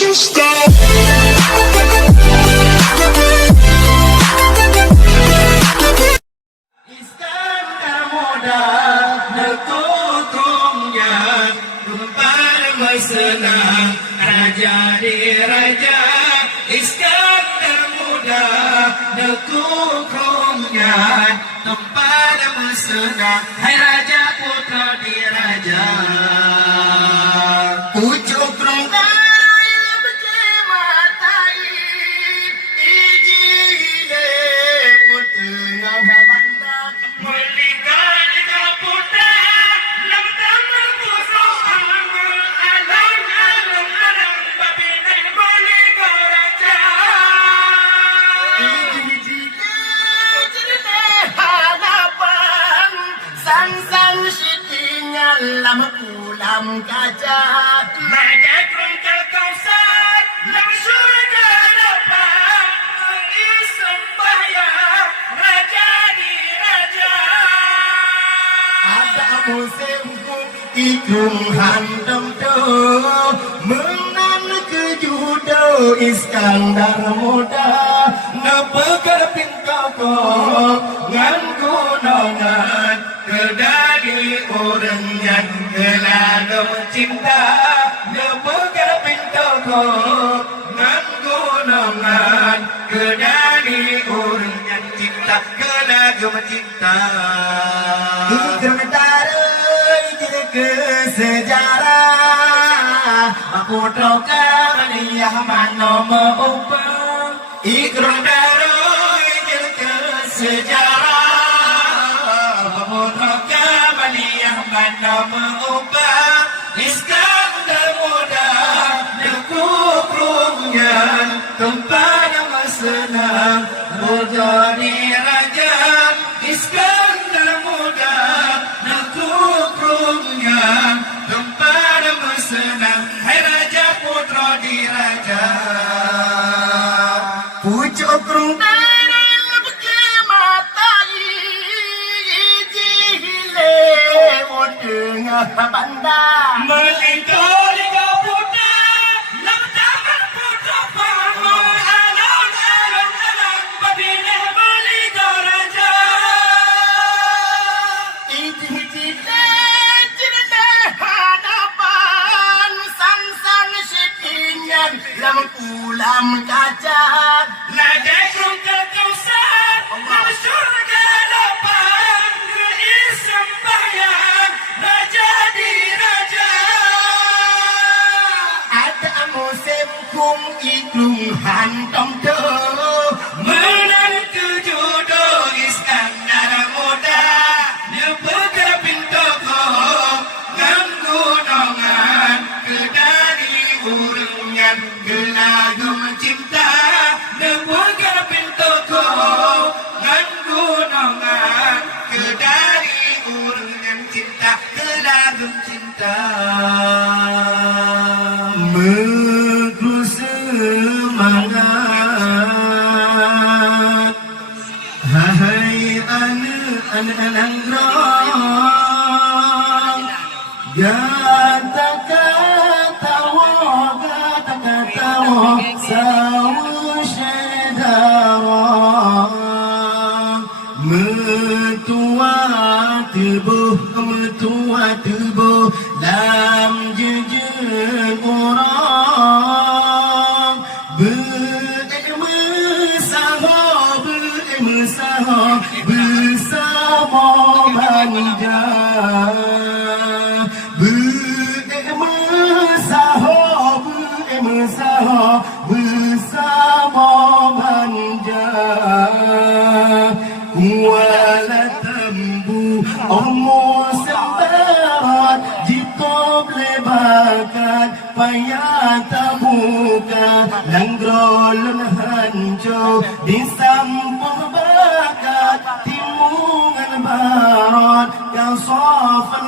Iskandar muda nekukungnya tumpah bersenang raja di raja. Iskandar muda nekukungnya tumpah bersenang hai raja putra di raja. Pucuk rungkai berjematai ijile utengah banda melikat di kaputa lam tamar pusok alang babinai boleh raja. Ijile jile hadapan sang sitinya lam pulam kaca raja kerungkal kausar lam surga dapat sembahyang raja di raja. Ada musimku ikung handam tu menan ke judo Iskandar muda nepekar pintau ko ngan gunungan kedadi orang yang gelagam cinta nepekar pintau ko ngan gunungan kedadi orang yang cinta gelagam cinta. Ke sejarah aku tokan ya mano maupa ikram daroi ke sejarah aku tokan ya mano maupa. Iskandar muda nekukungnya tempat senang menjadi raja. Iskandar muda nekukungnya tempat senang hai raja putra di raja. Pucuk rungkai berjematai ijile utengah banda melingkar di kaputa lam tamar pusok alon babinai boleh raja. Ijile hadapan sang sitinya lam pulam kaca raja kerungkal kausar lam surga dapat sembahyang raja di raja. Ada musim kum ikung hantam tu menang ke judo Iskandar muda nepekar pintu ko ngan gunungan kedari urungan gelagam cinta nepekar pintu ko ngan gunungan kedari urungan cinta gelagam cinta. Meku semangat hai anak rong gata katawa sawu syedara metua tubuh lam jejen orang bersama manja bersama manja kuala tembu omor sembarat jitob lebakan payah tabuka langgrolun hancur di sampung bakat timungan barat kau sofan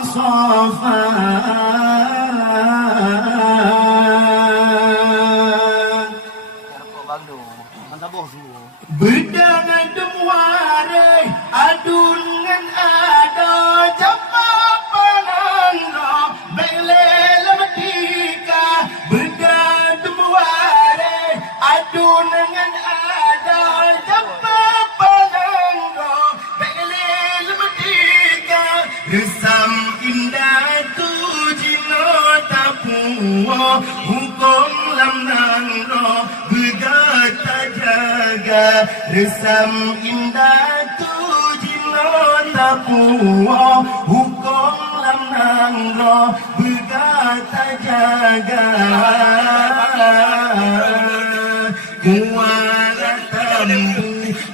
bedang demuare adungan ada japapanan lo belele medika bedang demuare hukum lam nang ro bergata jaga resam indah tu jinon tapuo hukum lam nang ro bergata jaga kuala tambu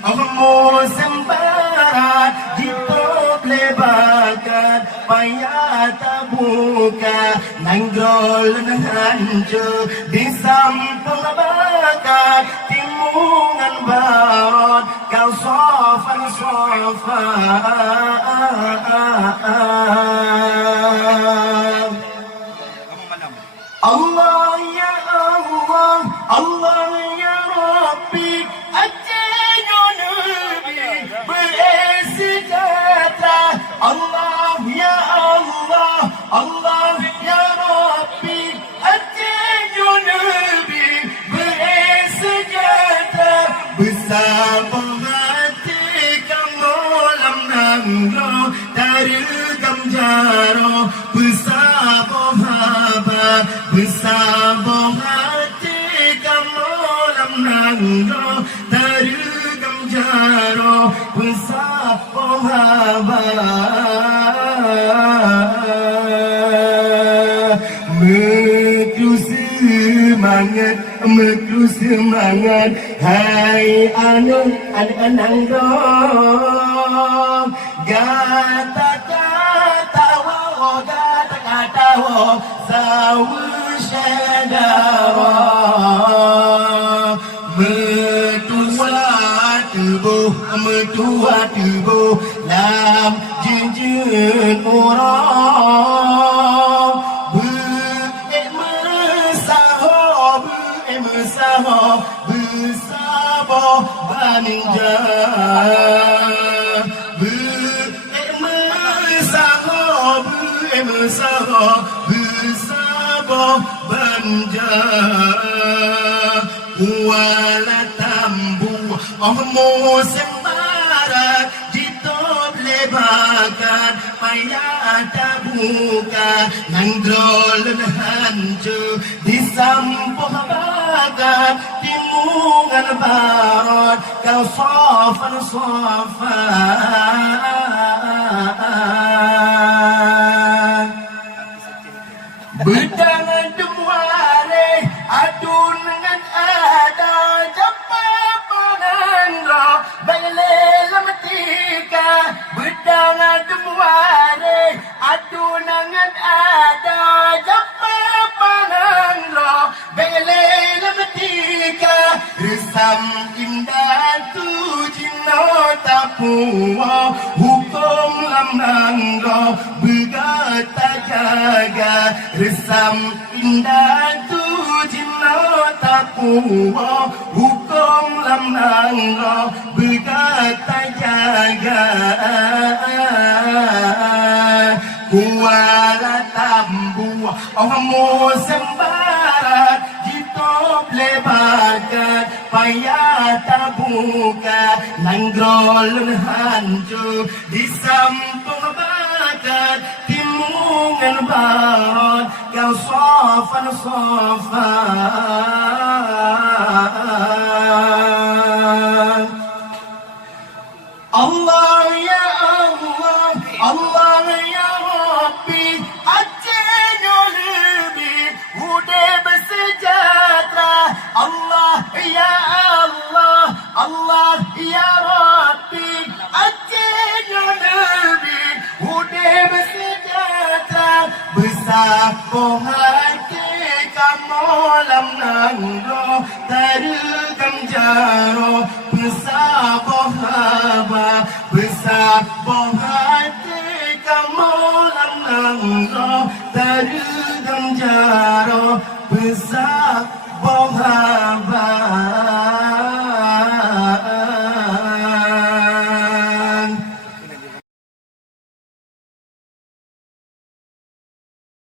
Omo sembarat Jitop lebakat Payah tabuka Nanggol hancur Di sampung bakat Timungan barat Kau sofan Allah ya Allah Allah ya Rabbi Allah ya Allah Allah ya Rabbi Atiju Nabi bersejata bersama hati kamu lam nangro dari gamjaro bersama haba bersama hati kamu lam nangro dari gamjaro bersama haba Metu semangat Hai anak-anak dong Gata-gata wo Gata-gata wo Sawu syadara Metua tubuh Lam jinjin orang Bersama banja bersama banja kuala tambu omo sembarat jitop lebakan payah tabuka nangrol hancur di sampung bagat timungan barat kau sofan bedang demuare adun dengan ada japa penandra bailela metika bedang demuare adun dengan ada japa penandra bailela metika resam indah tu jino tapuo hukum lam nangro bergata jaga resam indah tu jino tapuo hukum lam nangro bergata jaga kuala tambu omo sembarat jitop lebakat payah tabuka nangrol hancur di sampung bakat timungan barat kau sofan Allah ya Allah Allah ya Rabbi Atiju Nabi Udah bersejahtera Allah ya Allah Allah ya Rabbi Atiju Nabi Udah bersejahtera bersama hati kamu lam nangro tergam jaro bersama haba bersama hati kamu lam nangro tergam jaro bersama haba